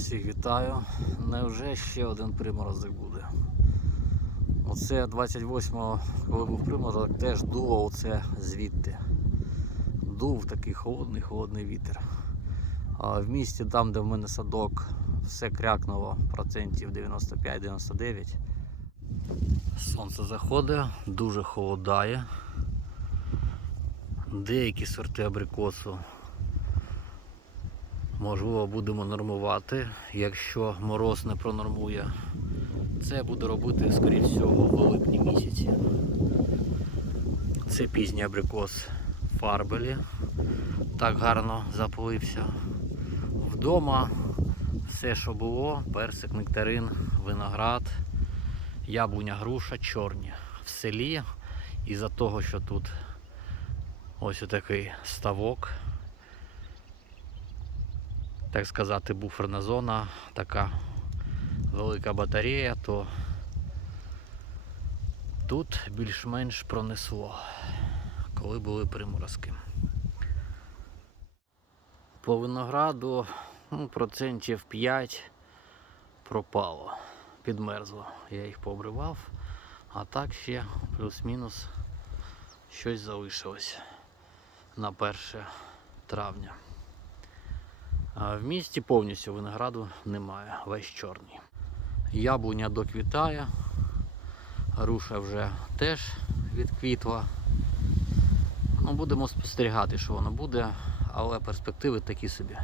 Всіх вітаю. Невже ще один приморозок буде? Оце 28-го, коли був приморозок, теж дуло оце звідти. Дув такий холодний, холодний вітер. А в місті, там, де в мене садок, все крякнуло процентів 95-99. Сонце заходить, дуже холодає. Деякі сорти абрикосу Можливо, будемо нормувати, якщо мороз не пронормує. Це буду робити, скоріш всього, в липні місяці. Це пізній абрикос фарбелі. Так гарно заплився. Вдома все, що було, персик, нектарин, виноград, яблуня, груша, чорні. В селі, із-за того, що тут ось такий ставок так сказати, буферна зона, така велика батарея, то тут більш-менш пронесло, коли були приморозки. По винограду ну, процентів 5 пропало, підмерзло. Я їх пообривав, а так ще плюс-мінус щось залишилось на 1 травня. А в місті повністю винограду немає, весь чорний. Яблуня доквітає, руша вже теж відквітла. Ну, будемо спостерігати, що воно буде, але перспективи такі собі.